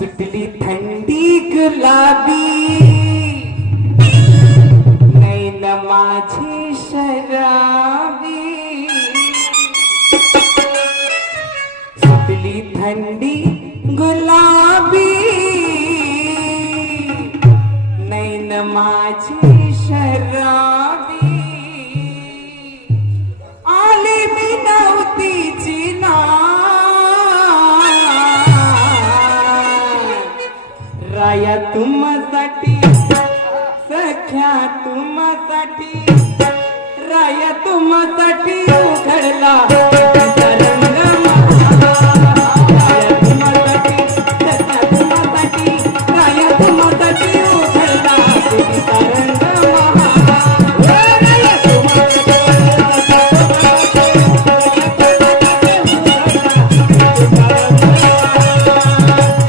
सुटली थंडी गुलाबी नैन माझी शराबी सुटली थंडी गुलाबी नैन माझी शराबी आली मी नव्हतीची ना राया तुम्हासाठी सख्या तुम्हासाठी राया तुम्हासाठी उघडला